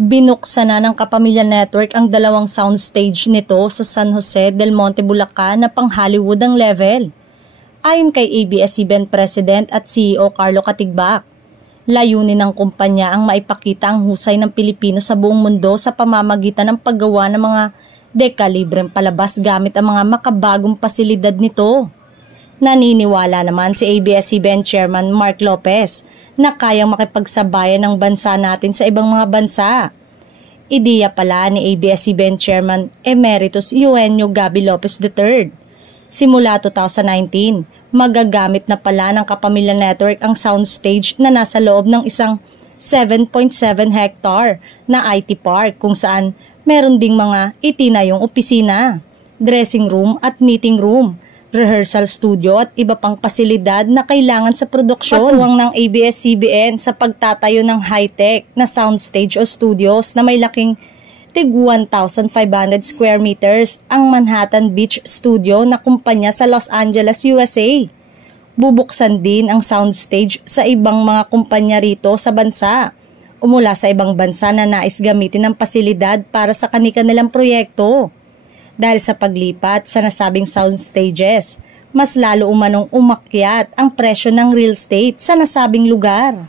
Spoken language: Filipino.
Binuksan na ng Kapamilya Network ang dalawang soundstage nito sa San Jose del Monte, Bulacan na pang Hollywood ang level. Ayon kay ABS-CBN President at CEO Carlo Katigbak, layunin ng kumpanya ang maipakita ang husay ng Pilipino sa buong mundo sa pamamagitan ng paggawa ng mga dekalibreng palabas gamit ang mga makabagong pasilidad nito. Naniniwala naman si ABS-CBN Chairman Mark Lopez na kayang makipagsabayan ng bansa natin sa ibang mga bansa. Ideya pala ni ABS-CBN Chairman Emeritus Eugenio Gabi Lopez III. Simula 2019, magagamit na pala ng Kapamilya Network ang soundstage na nasa loob ng isang 7.7 hectare na IT park kung saan meron ding mga itinayong opisina, dressing room at meeting room, rehearsal studio at iba pang pasilidad na kailangan sa produksyon. Patuwang ng ABS-CBN sa pagtatayo ng high-tech na soundstage o studios na may laking tig 1,500 square meters ang Manhattan Beach Studio na kumpanya sa Los Angeles, USA. Bubuksan din ang soundstage sa ibang mga kumpanya rito sa bansa o mula sa ibang bansa na nais gamitin ang pasilidad para sa kani-kanilang proyekto. Dahil sa paglipat sa nasabing soundstages, mas lalo umanong umakyat ang presyo ng real estate sa nasabing lugar.